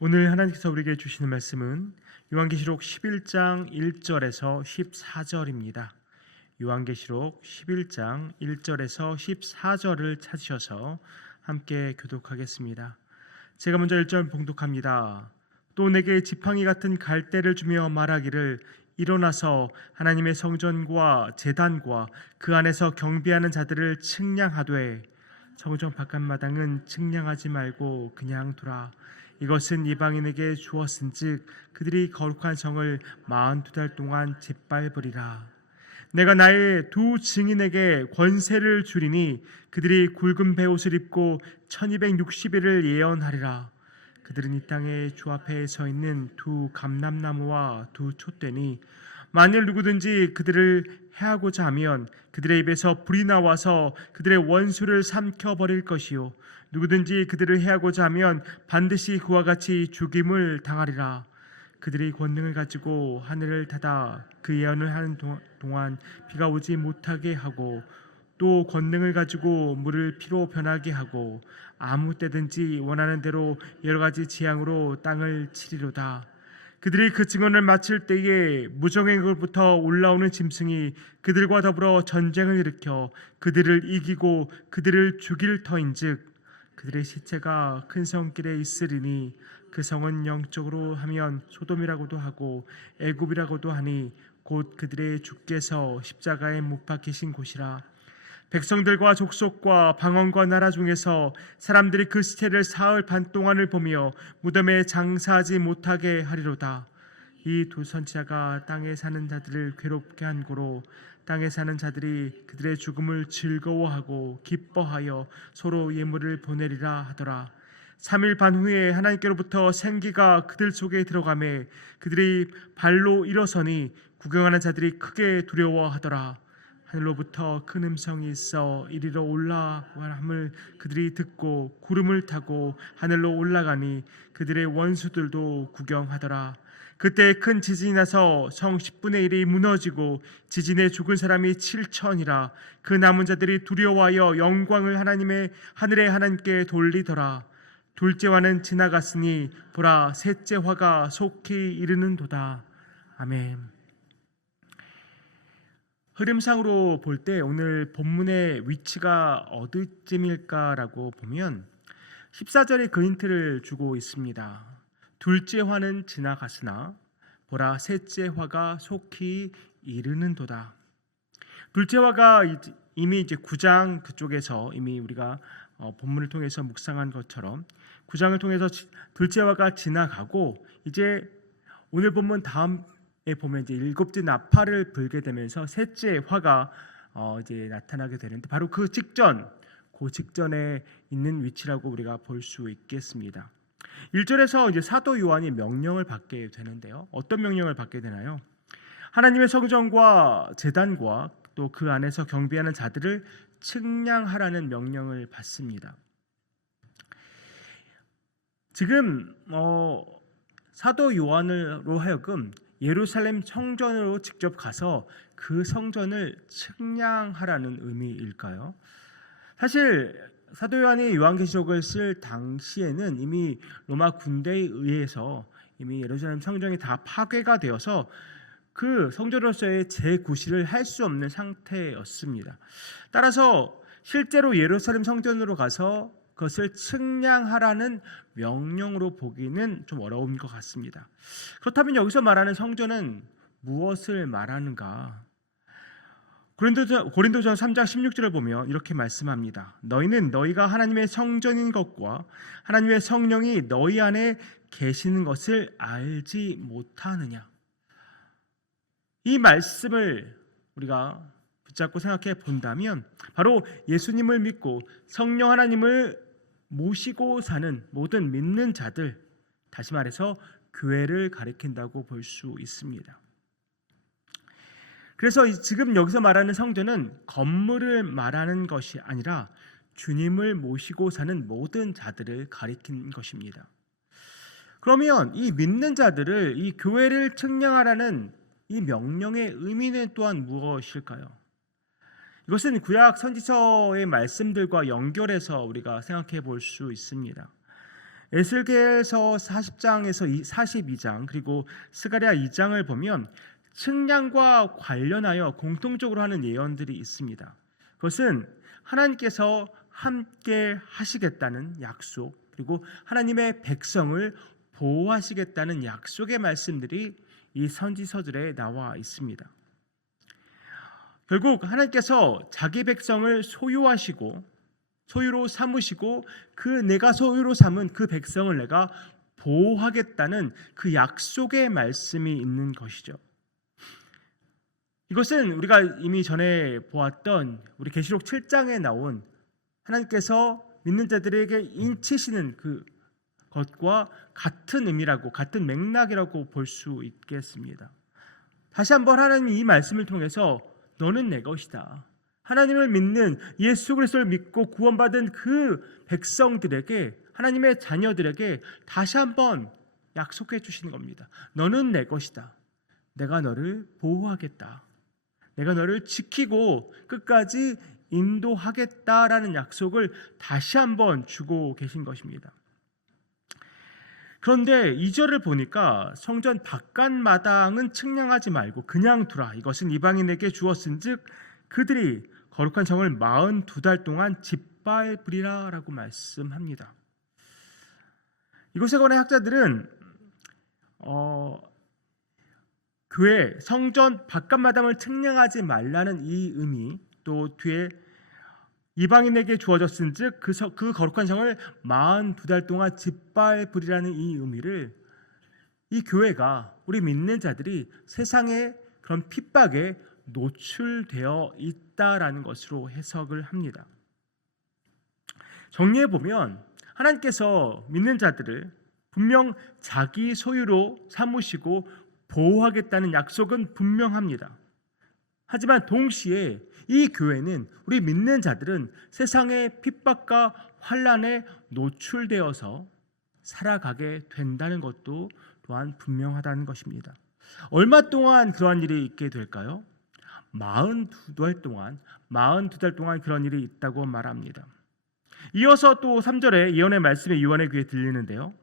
오늘 하나님께서 우리에게 주시는 말씀은 요한계시록 11장 1절에서 14절입니다. 요한계시록 11장 1절에서 14절을 찾으셔서 함께 교독하겠습니다. 제가 먼저 1절 봉독합니다. 또 내게 지팡이 같은 갈대를 주며 말하기를 일어나서 하나님의 성전과 제단과 그 안에서 경배하는 자들을 측량하되 성전 바깥마당은 측량하지 말고 그냥 두라. 이것은 이방인에게 주었은즉 그들이 거룩한 성을 42달 동안 짓밟으리라. 내가 나의 두 증인에게 권세를 주리니 그들이 굵은 베옷을 입고 1260일을 예언하리라. 그들은 이 땅에 주 앞에 서 있는 두 감람나무와 두 촛대니 만일 누구든지 그들을 해하고자 하면 그들의 입에서 불이 나와서 그들의 원수를 삼켜버릴 것이요 누구든지 그들을 해하고자 하면 반드시 그와 같이 죽임을 당하리라. 그들이 권능을 가지고 하늘을 닫아 그 예언을 하는 동안 비가 오지 못하게 하고 또 권능을 가지고 물을 피로 변하게 하고 아무 때든지 원하는 대로 여러 가지 재앙으로 땅을 치리로다. 그들이 그 증언을 마칠 때에 무정행으로부터 올라오는 짐승이 그들과 더불어 전쟁을 일으켜 그들을 이기고 그들을 죽일 터인즉 그들의 시체가 큰 성길에 있으리니 그 성은 영적으로 하면 소돔이라고도 하고 애굽이라고도 하니 곧 그들의 주께서 십자가에 못 박히신 곳이라. 백성들과 족속과 방언과 나라 중에서 사람들이 그 시체를 사흘 반 동안을 보며 무덤에 장사하지 못하게 하리로다. 이 두 선지자가 땅에 사는 자들을 괴롭게 한 고로 땅에 사는 자들이 그들의 죽음을 즐거워하고 기뻐하여 서로 예물을 보내리라 하더라. 3일 반 후에 하나님께로부터 생기가 그들 속에 들어가매 그들이 발로 일어서니 구경하는 자들이 크게 두려워하더라. 하늘로부터 큰 음성이 있어 이리로 올라함을 그들이 듣고 구름을 타고 하늘로 올라가니 그들의 원수들도 구경하더라. 그때 큰 지진이 나서 성 10분의 1이 무너지고 지진에 죽은 사람이 7천이라. 그 남은 자들이 두려워하여 영광을 하늘의 하나님께 돌리더라. 둘째 화는 지나갔으니 보라 셋째 화가 속히 이르는도다. 아멘. 흐름상으로 볼 때 오늘 본문의 위치가 어디쯤일까라고 보면 14절에 그 힌트를 주고 있습니다. 둘째 화는 지나갔으나 보라 셋째 화가 속히 이르는도다. 둘째 화가 이미 이제 9장 그쪽에서 이미 우리가 본문을 통해서 묵상한 것처럼 9장을 통해서 둘째 화가 지나가고 이제 오늘 본문 다음 보면 이제 일곱째 나팔을 불게 되면서 셋째 화가 이제 나타나게 되는데 바로 그 직전에 있는 위치라고 우리가 볼 수 있겠습니다. 1절에서 이제 사도 요한이 명령을 받게 되는데요. 어떤 명령을 받게 되나요? 하나님의 성전과 제단과 또 그 안에서 경배하는 자들을 측량하라는 명령을 받습니다. 지금 사도 요한으로 하여금 예루살렘 성전으로 직접 가서 그 성전을 측량하라는 의미일까요? 사실 사도 요한이 요한계시록을 쓸 당시에는 이미 로마 군대에 의해서 이미 예루살렘 성전이 다 파괴가 되어서 그 성전으로서의 재구실을 할 수 없는 상태였습니다. 따라서 실제로 예루살렘 성전으로 가서 그것을 측량하라는 명령으로 보기는 좀 어려운 것 같습니다. 그렇다면 여기서 말하는 성전은 무엇을 말하는가? 고린도전 3장 16절을 보면 이렇게 말씀합니다. 너희는 너희가 하나님의 성전인 것과 하나님의 성령이 너희 안에 계시는 것을 알지 못하느냐? 이 말씀을 우리가 붙잡고 생각해 본다면 바로 예수님을 믿고 성령 하나님을 모시고 사는 모든 믿는 자들, 다시 말해서 교회를 가리킨다고 볼 수 있습니다. 그래서 지금 여기서 말하는 성전은 건물을 말하는 것이 아니라 주님을 모시고 사는 모든 자들을 가리킨 것입니다. 그러면 이 믿는 자들을 이 교회를 측량하라는 이 명령의 의미는 또한 무엇일까요? 이것은 구약 선지서의 말씀들과 연결해서 우리가 생각해 볼 수 있습니다. 에스겔서 40장에서 42장 그리고 스가랴 2장을 보면 측량과 관련하여 공통적으로 하는 예언들이 있습니다. 그것은 하나님께서 함께 하시겠다는 약속, 그리고 하나님의 백성을 보호하시겠다는 약속의 말씀들이 이 선지서들에 나와 있습니다. 결국 하나님께서 자기 백성을 소유로 삼으시고 내가 소유로 삼은 그 백성을 내가 보호하겠다는 그 약속의 말씀이 있는 것이죠. 이것은 우리가 이미 전에 보았던 우리 계시록 7장에 나온 하나님께서 믿는 자들에게 인치시는 그 것과 같은 의미라고, 같은 맥락이라고 볼 수 있겠습니다. 다시 한번 하나님이 이 말씀을 통해서 너는 내 것이다, 하나님을 믿는, 예수 그리스도를 믿고 구원받은 그 백성들에게, 하나님의 자녀들에게 다시 한번 약속해 주시는 겁니다. 너는 내 것이다, 내가 너를 보호하겠다, 내가 너를 지키고 끝까지 인도하겠다라는 약속을 다시 한번 주고 계신 것입니다. 그런데 2절을 보니까 성전 바깥마당은 측량하지 말고 그냥 두라, 이것은 이방인에게 주었은즉 그들이 거룩한 성을 42달 동안 짓밟으리라 라고 말씀합니다. 이것에 관해 학자들은 교회 성전 바깥마당을 측량하지 말라는 이 의미, 또 뒤에 이방인에게 주어졌은즉 그 거룩한 성을 42달 동안 짓밟으리라는 이 의미를, 이 교회가, 우리 믿는 자들이 세상의 그런 핍박에 노출되어 있다라는 것으로 해석을 합니다. 정리해 보면 하나님께서 믿는 자들을 분명 자기 소유로 삼으시고 보호하겠다는 약속은 분명합니다. 하지만 동시에 이 교회는, 우리 믿는 자들은 세상의 핍박과 환난에 노출되어서 살아가게 된다는 것도 또한 분명하다는 것입니다. 얼마 동안 그러한 일이 있게 될까요? 42달 동안 그런 일이 있다고 말합니다. 이어서 또 3절에 예언의 말씀이 요한의 귀에 들리는데요,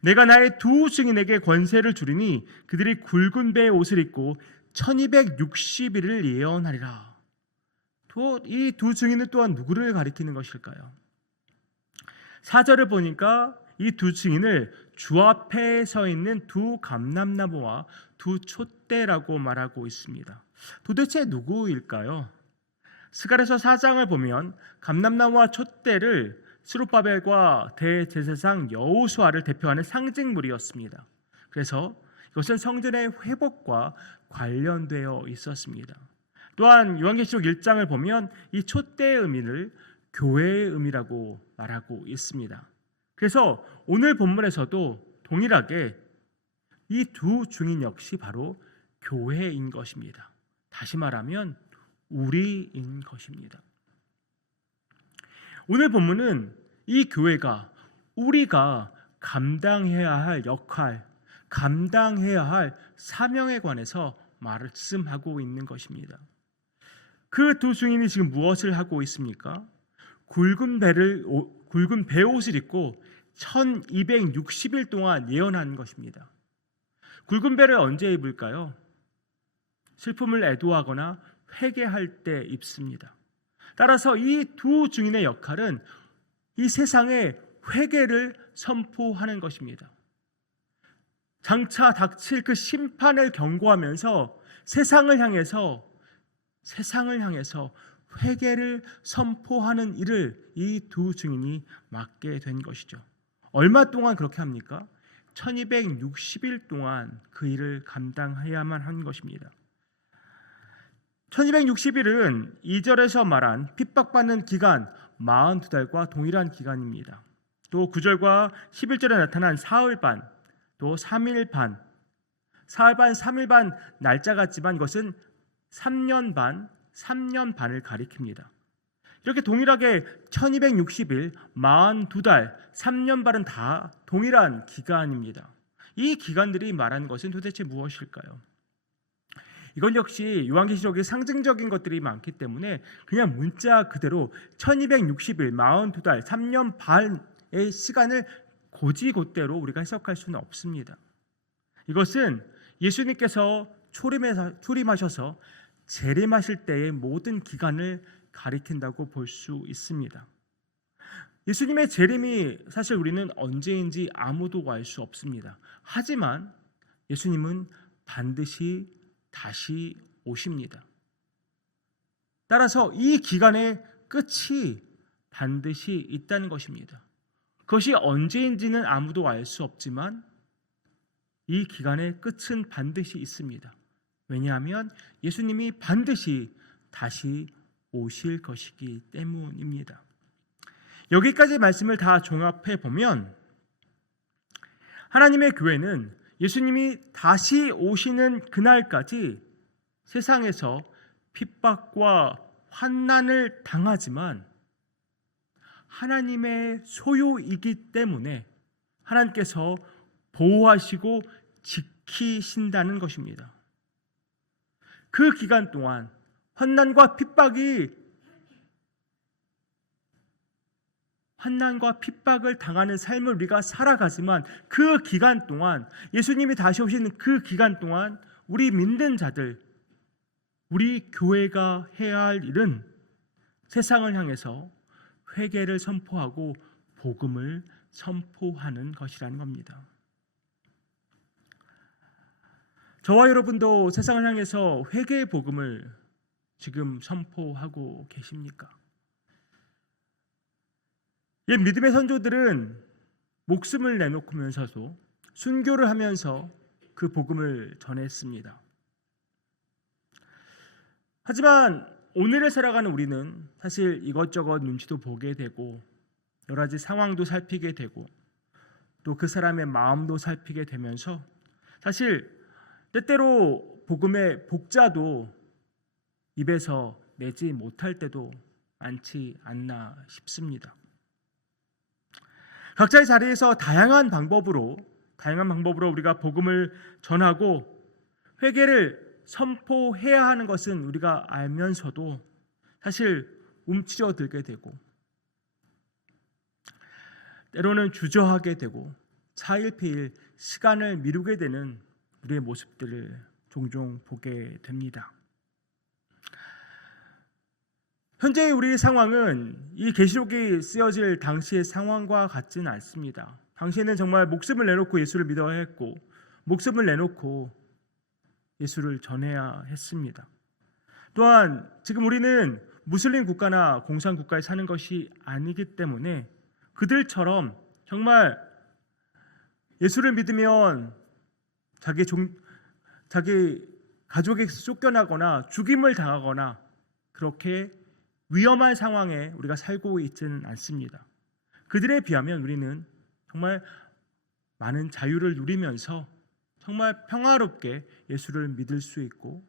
내가 나의 두 증인에게 권세를 주리니 그들이 굵은 배의 옷을 입고 1260일을 예언하리라. 또 이 두 증인은 또한 누구를 가리키는 것일까요? 4절을 보니까 이 두 증인을 주 앞에 서 있는 두 감람나무와 두 촛대라고 말하고 있습니다. 도대체 누구일까요? 스가랴서 4장을 보면 감람나무와 촛대를 스룹바벨과 대제사장 여호수아를 대표하는 상징물이었습니다. 그래서 이것은 성전의 회복과 관련되어 있었습니다. 또한 요한계시록 1장을 보면 이 촛대의 의미를 교회의 의미라고 말하고 있습니다. 그래서 오늘 본문에서도 동일하게 이 두 증인 역시 바로 교회인 것입니다. 다시 말하면 우리인 것입니다. 오늘 본문은 이 교회가, 우리가 감당해야 할 역할, 감당해야 할 사명에 관해서 말씀하고 있는 것입니다. 그 두 증인이 지금 무엇을 하고 있습니까? 굵은 베옷을 입고 1260일 동안 예언하는 것입니다. 굵은 배를 언제 입을까요? 슬픔을 애도하거나 회개할 때 입습니다. 따라서 이 두 증인의 역할은 이 세상에 회개를 선포하는 것입니다. 장차 닥칠 그 심판을 경고하면서 세상을 향해서 회개를 선포하는 일을 이 두 증인이 맡게 된 것이죠. 얼마 동안 그렇게 합니까? 1260일 동안 그 일을 감당해야만 한 것입니다. 1260일은 2절에서 말한 핍박받는 기간 42달과 동일한 기간입니다. 또 9절과 11절에 나타난 사흘 반, 또 3일 반, 사흘 반, 3일 반 날짜 같지만 이것은 3년 반을 가리킵니다. 이렇게 동일하게 1260일, 42달, 3년 반은 다 동일한 기간입니다. 이 기간들이 말하는 것은 도대체 무엇일까요? 이건 역시 요한계시록에 상징적인 것들이 많기 때문에 그냥 문자 그대로 1260일, 42달, 3년 반의 시간을 곧이곧대로 우리가 해석할 수는 없습니다. 이것은 예수님께서 초림하셔서 재림하실 때의 모든 기간을 가리킨다고 볼 수 있습니다. 예수님의 재림이 사실 우리는 언제인지 아무도 알 수 없습니다. 하지만 예수님은 반드시 다시 오십니다. 따라서 이 기간의 끝이 반드시 있다는 것입니다. 그것이 언제인지는 아무도 알 수 없지만 이 기간의 끝은 반드시 있습니다. 왜냐하면 예수님이 반드시 다시 오실 것이기 때문입니다. 여기까지 말씀을 다 종합해 보면 하나님의 교회는 예수님이 다시 오시는 그날까지 세상에서 핍박과 환난을 당하지만 하나님의 소유이기 때문에 하나님께서 보호하시고 지키신다는 것입니다. 그 기간 동안 환난과 핍박을 당하는 삶을 우리가 살아가지만 그 기간 동안 예수님이 다시 오시는 그 기간 동안 우리 믿는 자들, 우리 교회가 해야 할 일은 세상을 향해서 회개를 선포하고 복음을 선포하는 것이라는 겁니다. 저와 여러분도 세상을 향해서 회개의 복음을 지금 선포하고 계십니까? 옛 믿음의 선조들은 목숨을 내놓으면서도 순교를 하면서 그 복음을 전했습니다. 하지만 오늘을 살아가는 우리는 사실 이것저것 눈치도 보게 되고 여러 가지 상황도 살피게 되고 또 그 사람의 마음도 살피게 되면서 사실 때때로 복음의 복자도 입에서 내지 못할 때도 많지 않나 싶습니다. 각자의 자리에서 다양한 방법으로 우리가 복음을 전하고 회개를 선포해야 하는 것은 우리가 알면서도 사실 움츠러들게 되고 때로는 주저하게 되고 차일피일 시간을 미루게 되는 우리의 모습들을 종종 보게 됩니다. 현재의 우리의 상황은 이 계시록이 쓰여질 당시의 상황과 같지는 않습니다. 당시에는 정말 목숨을 내놓고 예수를 믿어야 했고 목숨을 내놓고 예수를 전해야 했습니다. 또한 지금 우리는 무슬림 국가나 공산 국가에 사는 것이 아니기 때문에 그들처럼 정말 예수를 믿으면 자기 가족에게 쫓겨나거나 죽임을 당하거나 그렇게 위험한 상황에 우리가 살고 있지는 않습니다. 그들에 비하면 우리는 정말 많은 자유를 누리면서 정말 평화롭게 예수를 믿을 수 있고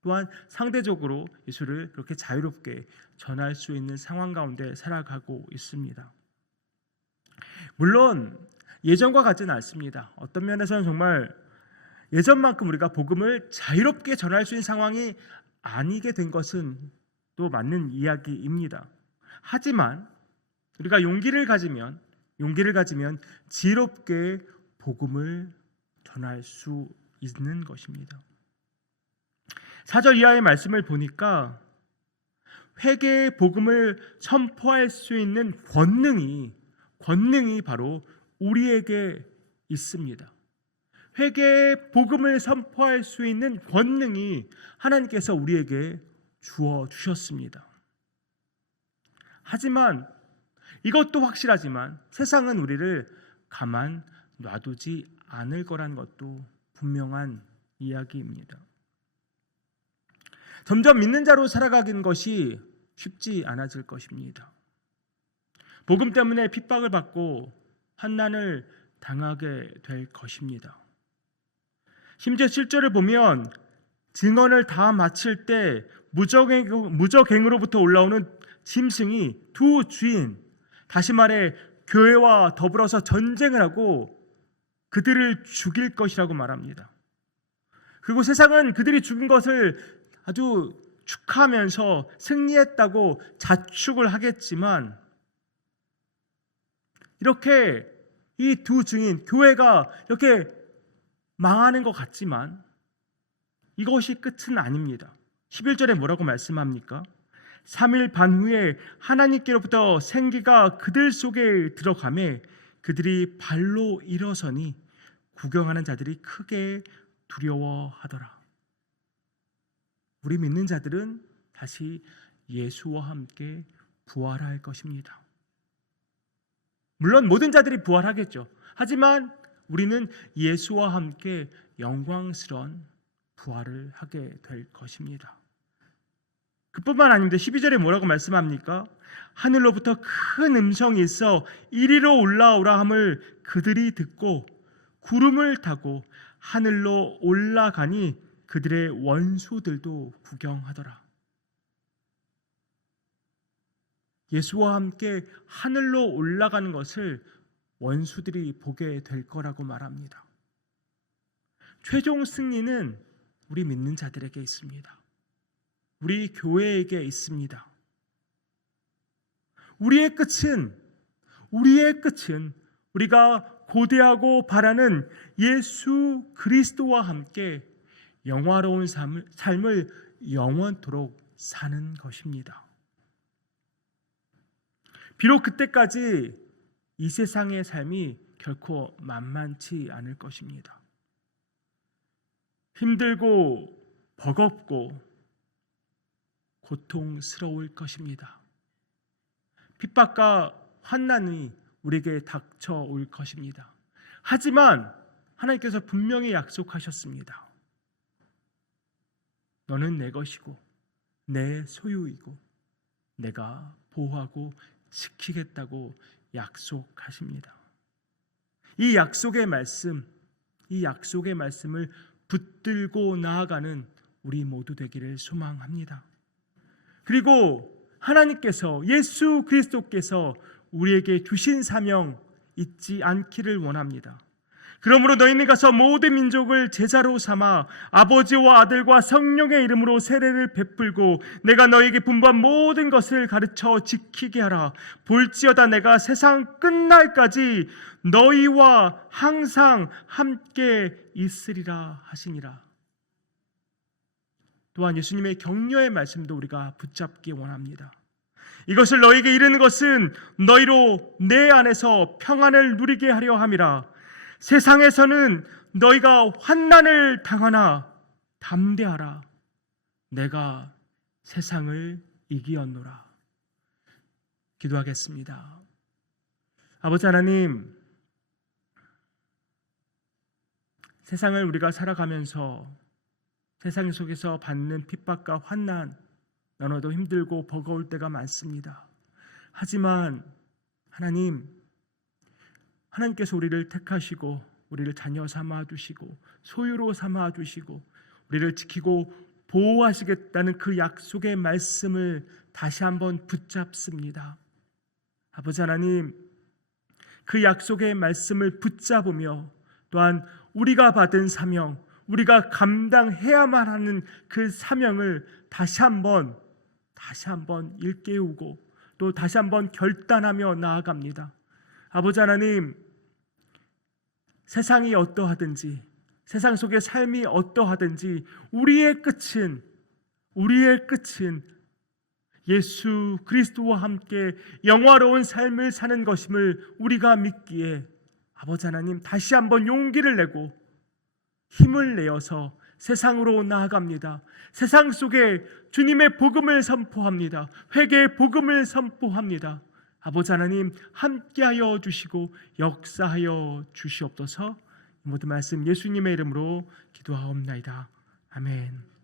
또한 상대적으로 예수를 그렇게 자유롭게 전할 수 있는 상황 가운데 살아가고 있습니다. 물론 예전과 같지는 않습니다. 어떤 면에서는 정말 예전만큼 우리가 복음을 자유롭게 전할 수 있는 상황이 아니게 된 것은 또 맞는 이야기입니다. 하지만 우리가 용기를 가지면 지혜롭게 복음을 전할 수 있는 것입니다. 4절 이하의 말씀을 보니까 회개의 복음을 선포할 수 있는 권능이 바로 우리에게 있습니다. 회개의 복음을 선포할 수 있는 권능이 하나님께서 우리에게 주어 주셨습니다. 하지만 이것도 확실하지만 세상은 우리를 가만 놔두지 않을 거라는 것도 분명한 이야기입니다. 점점 믿는 자로 살아가는 것이 쉽지 않아질 것입니다. 복음 때문에 핍박을 받고 환난을 당하게 될 것입니다. 심지어 7절을 보면 증언을 다 마칠 때 무적행으로부터 올라오는 짐승이 두 주인, 다시 말해 교회와 더불어서 전쟁을 하고 그들을 죽일 것이라고 말합니다. 그리고 세상은 그들이 죽은 것을 아주 축하하면서 승리했다고 자축을 하겠지만 이렇게 이 두 증인, 교회가 이렇게 망하는 것 같지만 이것이 끝은 아닙니다. 11절에 뭐라고 말씀합니까? 3일 반 후에 하나님께로부터 생기가 그들 속에 들어가매 그들이 발로 일어서니 구경하는 자들이 크게 두려워하더라. 우리 믿는 자들은 다시 예수와 함께 부활할 것입니다. 물론 모든 자들이 부활하겠죠. 하지만 우리는 예수와 함께 영광스러운 부활을 하게 될 것입니다. 그뿐만 아닙니다. 12절에 뭐라고 말씀합니까? 하늘로부터 큰 음성이 있어 이리로 올라오라 함을 그들이 듣고 구름을 타고 하늘로 올라가니 그들의 원수들도 구경하더라. 예수와 함께 하늘로 올라가는 것을 원수들이 보게 될 거라고 말합니다. 최종 승리는 우리 믿는 자들에게 있습니다. 우리 교회에게 있습니다. 우리의 끝은 우리가 고대하고 바라는 예수 그리스도와 함께 영화로운 삶을 영원토록 사는 것입니다. 비록 그때까지 이 세상의 삶이 결코 만만치 않을 것입니다. 힘들고 버겁고 고통스러울 것입니다. 핍박과 환난이 우리에게 닥쳐올 것입니다. 하지만 하나님께서 분명히 약속하셨습니다. 너는 내 것이고 내 소유이고 내가 보호하고 지키겠다고 약속하십니다. 이 약속의 말씀을 붙들고 나아가는 우리 모두 되기를 소망합니다. 그리고 하나님께서 예수 그리스도께서 우리에게 주신 사명 잊지 않기를 원합니다. 그러므로 너희는 가서 모든 민족을 제자로 삼아 아버지와 아들과 성령의 이름으로 세례를 베풀고 내가 너희에게 분부한 모든 것을 가르쳐 지키게 하라. 볼지어다 내가 세상 끝날까지 너희와 항상 함께 있으리라 하시니라. 또한 예수님의 격려의 말씀도 우리가 붙잡기 원합니다. 이것을 너희에게 이르는 것은 너희로 내 안에서 평안을 누리게 하려 함이라. 세상에서는 너희가 환난을 당하나 담대하라. 내가 세상을 이기었노라. 기도하겠습니다. 아버지 하나님, 세상을 우리가 살아가면서 세상 속에서 받는 핍박과 환난, 너무도 힘들고 버거울 때가 많습니다. 하지만 하나님께서 우리를 택하시고 우리를 자녀 삼아 주시고 소유로 삼아 주시고 우리를 지키고 보호하시겠다는 그 약속의 말씀을 다시 한번 붙잡습니다. 아버지 하나님, 그 약속의 말씀을 붙잡으며 또한 우리가 받은 사명, 우리가 감당해야만 하는 그 사명을 다시 한번 일깨우고 또 다시 한번 결단하며 나아갑니다. 아버지 하나님, 세상이 어떠하든지 세상 속의 삶이 어떠하든지 우리의 끝은 예수 그리스도와 함께 영화로운 삶을 사는 것임을 우리가 믿기에 아버지 하나님, 다시 한번 용기를 내고 힘을 내어서 세상으로 나아갑니다. 세상 속에 주님의 복음을 선포합니다. 회개의 복음을 선포합니다. 아버지 하나님, 함께하여 주시고 역사하여 주시옵소서. 모든 말씀 예수님의 이름으로 기도하옵나이다. 아멘.